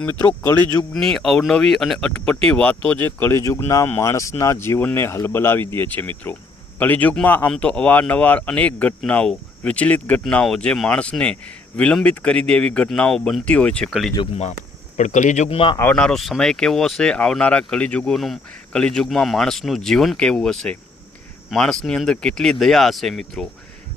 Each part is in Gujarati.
મિત્રો, કલિયુગની અવનવી અને અટપટી વાતો જે કળીયુગના માણસના જીવનને હલબલાવી દે છે મિત્રો. કલિયુગમાં આમ તો અવારનવાર અનેક ઘટનાઓ, વિચલિત ઘટનાઓ જે માણસને વિલંબિત કરી દે એવી ઘટનાઓ બનતી હોય છે કલિયુગમાં. પણ કલિયુગમાં આવનારો સમય કેવો હશે? આવનારા કલિયુગોનું, કલિયુગમાં માણસનું જીવન કેવું હશે? માણસની અંદર કેટલી દયા હશે મિત્રો?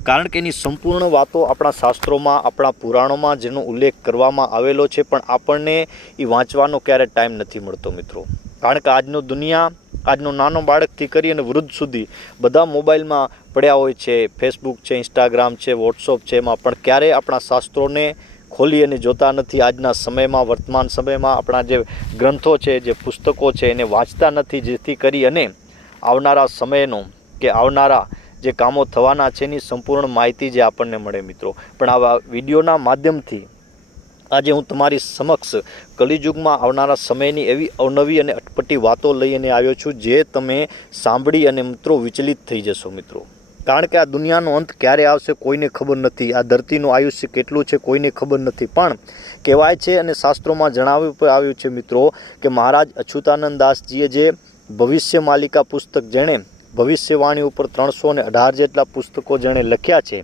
કારણ કે એની સંપૂર્ણ વાતો આપણા શાસ્ત્રોમાં, આપણા પુરાણોમાં જેનો ઉલ્લેખ કરવામાં આવેલો છે, પણ આપણને એ વાંચવાનો ક્યારે ટાઈમ નથી મળતો મિત્રો. કારણ કે આજનો દુનિયા, આજનો નાનો બાળકથી કરી અને વૃદ્ધ સુધી બધા મોબાઈલમાં પડ્યા હોય છે. ફેસબુક છે ઇન્સ્ટાગ્રામ છે વોટ્સઅપ છે, એમાં પણ ક્યારેય આપણા શાસ્ત્રોને ખોલી અને જોતા નથી. આજના સમયમાં, વર્તમાન સમયમાં આપણા જે ગ્રંથો છે, જે પુસ્તકો છે, એને વાંચતા નથી. જેથી કરી અને આવનારા સમયનો, કે આવનારા જે કામો થવાના છે એની સંપૂર્ણ માહિતી જે આપણને મળે મિત્રો. પણ આવા વિડીયોના માધ્યમથી આજે હું તમારી સમક્ષ કલિયુગમાં આવનારા સમયની એવી અવનવી અને અટપટી વાતો લઈને આવ્યો છું, જે તમે સાંભળી અને મિત્રો વિચલિત થઈ જશો મિત્રો. કારણ કે આ દુનિયાનો અંત ક્યારે આવશે કોઈને ખબર નથી, આ ધરતીનું આયુષ્ય કેટલું છે કોઈને ખબર નથી. પણ કહેવાય છે અને શાસ્ત્રોમાં જણાવ્યું આવ્યું છે મિત્રો, કે મહારાજ અછૂતાનંદ દાસજીએ જે ભવિષ્ય માલિકા પુસ્તક જેણે ભવિષ્યવાણી ઉપર ત્રણસો ને અઢાર જેટલા પુસ્તકો જેણે લખ્યા છે,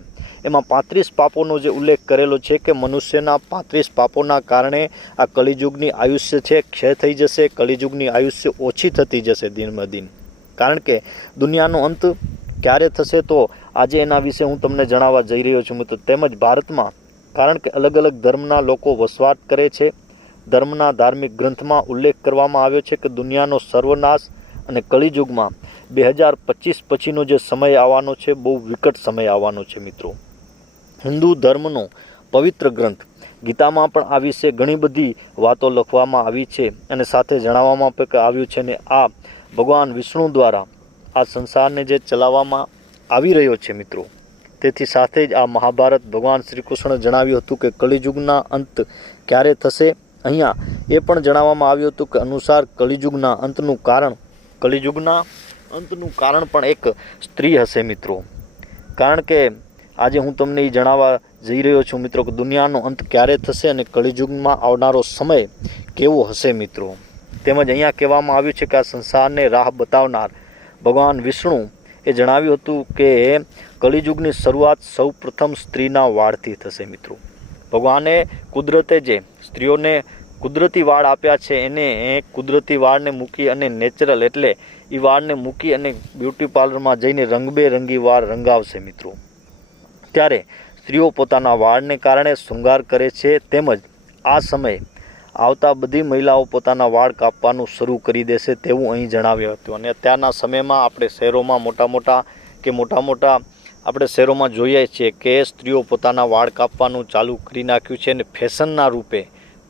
એમાં પાંત્રીસ પાપોનો જે ઉલ્લેખ કરેલો છે કે મનુષ્યના પાંત્રીસ પાપોના કારણે આ કલિયુગની આયુષ્ય છે, ક્ષય થઈ જશે, કલિયુગની આયુષ્ય ઓછી થતી જશે દિનમાં દિન કારણ કે દુનિયાનો અંત ક્યારે થશે તો આજે એના વિશે હું તમને જણાવવા જઈ રહ્યો છું મિત્રો. તેમજ ભારતમાં, કારણ કે અલગ અલગ ધર્મના લોકો વસવાટ કરે છે, ધર્મના ધાર્મિક ગ્રંથમાં ઉલ્લેખ કરવામાં આવ્યો છે કે દુનિયાનો સર્વનાશ અને કળીયુગમાં બે હજાર પચીસ પછીનો જે સમય આવવાનો છે, બહુ વિકટ સમય આવવાનો છે મિત્રો. હિન્દુ ધર્મનો પવિત્ર ગ્રંથ ગીતામાં પણ આ વિશે ઘણી બધી વાતો લખવામાં આવી છે અને સાથે જણાવવામાં પણ આવ્યું છે ને આ ભગવાન વિષ્ણુ દ્વારા આ સંસારને જે ચલાવવામાં આવી રહ્યો છે મિત્રો. તેથી સાથે જ આ મહાભારત ભગવાન શ્રી કૃષ્ણ જણાવ્યું હતું કે કલિયુગના અંત ક્યારે થશે? અહીંયા એ પણ જણાવવામાં આવ્યું હતું કે અનુસાર કલિયુગના અંતનું કારણ કલિયુગના અંતનું કારણ પણ એક સ્ત્રી હશે મિત્રો. કારણ કે આજે હું તમને એ જણાવવા જઈ રહ્યો છું મિત્રો કે દુનિયાનો અંત ક્યારે થશે અને કલિયુગમાં આવનારો સમય કેવો હશે મિત્રો. તેમજ અહીંયા કહેવામાં આવ્યું છે કે આ સંસારને રાહ બતાવનાર ભગવાન વિષ્ણુ એ જણાવ્યું હતું કે કલિયુગની શરૂઆત સૌ પ્રથમ સ્ત્રીના વાળથી થશે મિત્રો. ભગવાને કુદરતે જે સ્ત્રીઓને કુદરતી વાળ આપ્યા છે, એને એ કુદરતી વાળને મૂકી અને નેચરલ એટલે એ વાળને મૂકી અને બ્યુટી પાર્લરમાં જઈને રંગબેરંગી વાળ રંગાવશે મિત્રો. ત્યારે સ્ત્રીઓ પોતાના વાળને કારણે શૃંગાર કરે છે, તેમજ આ સમયે આવતા બધી મહિલાઓ પોતાના વાળ કાપવાનું શરૂ કરી દેશે તેવું અહીં જણાવ્યું હતું. અને અત્યારના સમયમાં આપણે શહેરોમાં મોટા મોટા કે મોટા મોટા આપણે શહેરોમાં જોઈએ છીએ કે સ્ત્રીઓ પોતાના વાળ કાપવાનું ચાલુ કરી નાખ્યું છે અને ફેશનના રૂપે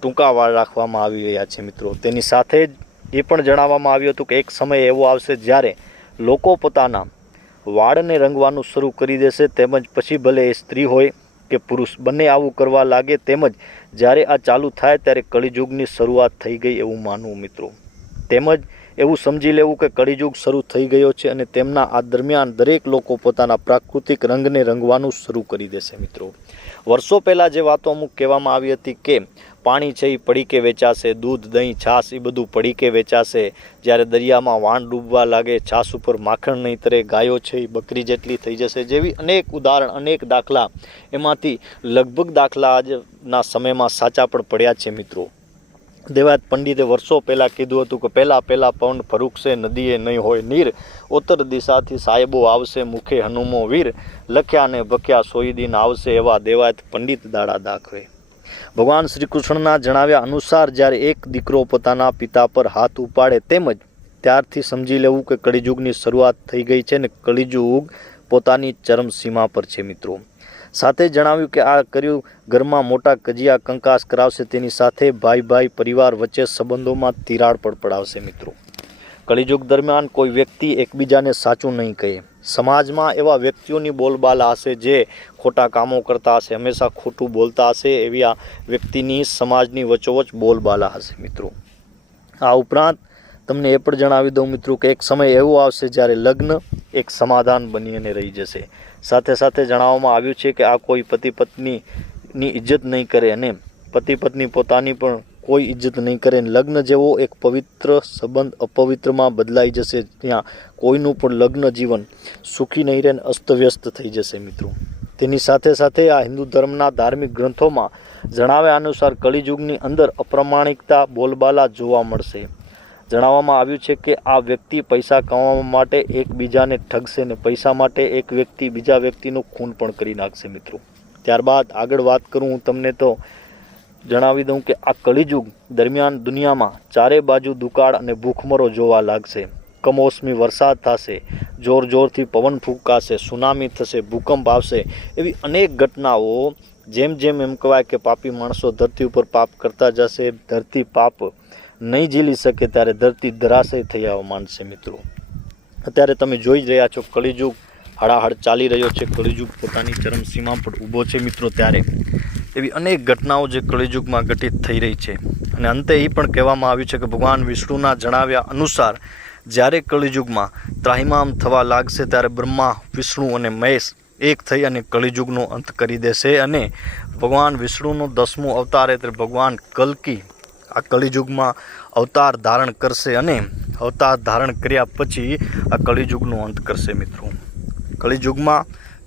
ટૂંકા વાળ રાખવામાં આવી રહ્યા છે મિત્રો. તેની સાથે જ એ પણ જણાવવામાં આવ્યું હતું કે એક સમય એવો આવશે જ્યારે લોકો પોતાના વાળને રંગવાનું શરૂ કરી દેશે, તેમજ પછી ભલે એ સ્ત્રી હોય કે પુરુષ, બંને આવું કરવા લાગે તેમજ જ્યારે આ ચાલુ થાય ત્યારે કળીયુગની શરૂઆત થઈ ગઈ એવું માનવું મિત્રો. તેમજ એવું સમજી લેવું કે કળીયુગ શરૂ થઈ ગયો છે અને તેમના આ દરમિયાન દરેક લોકો પોતાના પ્રાકૃતિક રંગને રંગવાનું શરૂ કરી દેશે મિત્રો. વર્ષો પહેલાં જે વાતો અમુક કહેવામાં આવી હતી કે પાણી છે એ પડીકે વેચાશે, દૂધ, દહીં, છાશ એ બધું પડીકે વેચાશે. જ્યારે દરિયામાં વાણ ડૂબવા લાગે, છાશ ઉપર માખણ નહીં તરે, ગાયો છે એ બકરી જેટલી થઈ જશે જેવી અનેક ઉદાહરણ, અનેક દાખલા એમાંથી લગભગ દાખલા આજના સમયમાં સાચા પણ પડ્યા છે મિત્રો. દેવાયત પંડિતે વર્ષો પહેલાં કીધું હતું કે પહેલાં પહેલાં પવન ફરુકશે, નદીએ નહીં હોય નીર. ઉત્તર દિશાથી સાહેબો આવશે, મુખે હનુમો વીર. લખ્યા ને ભખ્યા સોઈ દિન આવશે એવા દેવાયત પંડિત દાડા દાખવે. ભગવાન શ્રી કૃષ્ણના જણાવ્યા અનુસાર જ્યારે એક દીકરો પોતાના પિતા પર હાથ ઉપાડે તેમજ ત્યારથી સમજી લેવું કે કળિયુગની શરૂઆત થઈ ગઈ છે ને કળિયુગ પોતાની ચરમસીમા પર છે મિત્રો. સાથે જણાવ્યું કે આ કર્યું ઘરમાં મોટા કજિયા કંકાસ કરાવશે, તેની સાથે ભાઈ ભાઈ પરિવાર વચ્ચે સંબંધોમાં તિરાડ પડપડાવશે મિત્રો. કળિયુગ દરમિયાન કોઈ વ્યક્તિ એકબીજાને સાચું નહીં કહે. સમાજમાં એવા વ્યક્તિઓની બોલબાલા હશે જે ખોટા કામો કરતા હશે, હંમેશા ખોટું બોલતા હશે એવી આ વ્યક્તિની સમાજની વચ્ચોવચ બોલબાલા હશે મિત્રો. આ ઉપરાંત તમને એ પણ જણાવી દઉં મિત્રો કે એક સમય એવો આવશે જ્યારે લગ્ન એક સમાધાન બની અને રહી જશે. સાથે સાથે જણાવવામાં આવ્યું છે કે આ કોઈ પતિ પત્નીની ઇજ્જત નહીં કરે અને પતિ પત્ની પોતાની પણ કોઈ ઇજ્જત નહીં કરે. લગ્ન જેવો એક પવિત્ર સંબંધ અપવિત્રમાં બદલાઈ જશે. ત્યાં કોઈનું પણ લગ્ન જીવન સુખી નહીં રહે અસ્તવ્યસ્ત થઈ જશે મિત્રો. તેની સાથે સાથે આ હિન્દુ ધર્મના ધાર્મિક ગ્રંથોમાં જણાવ્યા અનુસાર કલિયુગની અંદર અપ્રમાણિકતા બોલબાલા જોવા મળશે. જણાવવામાં આવ્યું છે કે આ વ્યક્તિ પૈસા કમાવા માટે એકબીજાને ઠગશે ને પૈસા માટે એક વ્યક્તિ બીજા વ્યક્તિનું ખૂન પણ કરી નાખશે મિત્રો. ત્યારબાદ આગળ વાત કરું હું તમને તો જણાવી દઉં કે આ કલિયુગ દરમિયાન દુનિયામાં ચારે બાજુ દુકાળ અને ભૂખમરો જોવા લાગશે. કમોસમી વરસાદ થશે જોર જોરથી પવન ફૂંકાશે, સુનામી થશે, ભૂકંપ આવશે એવી અનેક ઘટનાઓ જેમ જેમ એમ કહેવાય કે પાપી માણસો ધરતી ઉપર પાપ કરતા જશે, ધરતી પાપ નહીં ઝીલી શકે ત્યારે ધરતી ધરાશય થઈ આવવા માંડશે મિત્રો. અત્યારે તમે જોઈ જ રહ્યા છો કળીયુગ હળાહળ ચાલી રહ્યો છે. કળીયુગ પોતાની ચરમસીમા પર ઊભો છે મિત્રો ત્યારે. એવી અનેક ઘટનાઓ જે કળિયુગમાં ઘટિત થઈ રહી છે. અને અંતે એ પણ કહેવામાં આવ્યું છે કે ભગવાન વિષ્ણુના જણાવ્યા અનુસાર જ્યારે કળિયુગમાં ત્રાહિમામ થવા લાગશે ત્યારે બ્રહ્મા, વિષ્ણુ અને મહેશ એક થઈ અને કળિયુગનો અંત કરી દેશે અને ભગવાન વિષ્ણુનો દસમો અવતાર એટલે ભગવાન કલ્કી આ કળિયુગમાં અવતાર ધારણ કરશે અને અવતાર ધારણ કર્યા પછી આ કળિયુગનો અંત કરશે મિત્રો. કળિયુગમાં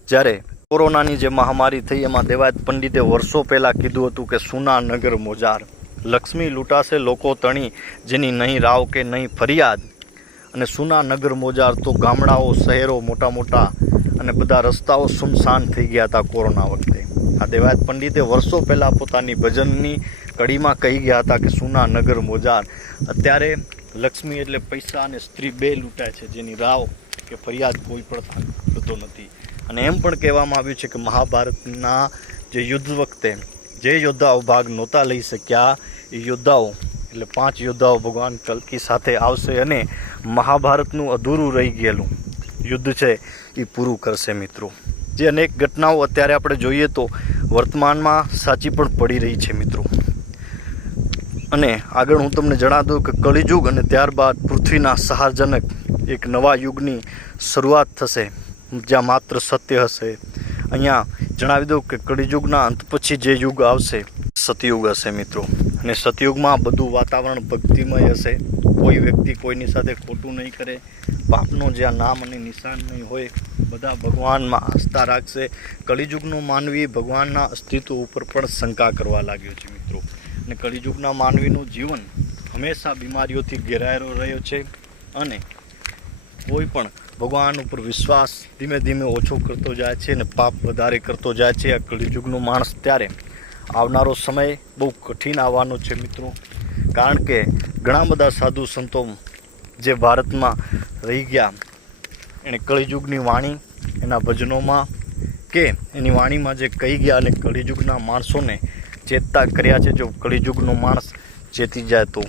જ્યારે કોરોનાની જે મહામારી થઈ, એમાં દેવાયત પંડિતે વર્ષો પહેલાં કીધું હતું કે સુના નગર મોજાર. લક્ષ્મી લૂંટાશે, લોકો તણી, જેની નહીં રાવ કે નહીં ફરિયાદ. અને સુના નગર મોજાર તો ગામડાઓ, શહેરો મોટા મોટા અને બધા રસ્તાઓ સુમસાન થઈ ગયા હતા કોરોના વખતે. આ દેવાયત પંડિતે વર્ષો પહેલાં પોતાની ભજનની કડીમાં કહી ગયા હતા કે સુના નગર મોજાર. અત્યારે લક્ષ્મી એટલે પૈસા અને સ્ત્રી બે લૂંટાય છે, જેની રાવ કે ફરિયાદ કોઈ પણ થતો નથી. અને એમ પણ કહેવામાં આવ્યું છે કે મહાભારતના જે યુદ્ધ વખતે જે યોદ્ધાઓ ભાગ નહોતા લઈ શક્યા, એ યોદ્ધાઓ, એટલે પાંચ યોદ્ધાઓ ભગવાન કલ્કી સાથે આવશે અને મહાભારતનું અધૂરું રહી ગયેલું યુદ્ધ છે એ પૂરું કરશે મિત્રો. જે અનેક ઘટનાઓ અત્યારે આપણે જોઈએ તો વર્તમાનમાં સાચી પણ પડી રહી છે મિત્રો. અને આગળ હું તમને જણાવી કે કળિયુગ અને ત્યારબાદ પૃથ્વીના સહારજનક એક નવા યુગની શરૂઆત થશે. જ્યાં માત્ર સત્ય હશે. અહીંયા જણાવી દઉં કે કળિયુગના અંત પછી જે યુગ આવશે, સતયુગ હશે મિત્રો. અને સતયુગમાં બધું વાતાવરણ ભક્તિમય હશે. કોઈ વ્યક્તિ કોઈની સાથે ખોટું નહીં કરે. પાપનું જ્યાં નામ અને નિશાન નહીં હોય, બધા ભગવાનમાં આસ્થા રાખશે. કળિયુગનું માનવી ભગવાનના અસ્તિત્વ ઉપર પણ શંકા કરવા લાગ્યો છે મિત્રો. અને કળિયુગના માનવીનું જીવન હંમેશા બીમારીઓથી ઘેરાયેલો રહ્યો છે. અને કોઈ પણ ભગવાન ઉપર વિશ્વાસ ધીમે ધીમે ઓછો કરતો જાય છે અને પાપ વધારે કરતો જાય છે. આ કળિયુગનો માણસ ત્યારે આવનારો સમય બહુ કઠિન આવવાનો છે મિત્રો. કારણ કે ઘણા બધા સાધુ સંતો જે ભારતમાં રહી ગયા, એણે કળિયુગની વાણી એના ભજનોમાં કે એની વાણીમાં જે કહી ગયા અને કળિયુગના માણસોને ચેતતા કર્યા છે. જો કળિયુગનો માણસ ચેતી જાય તો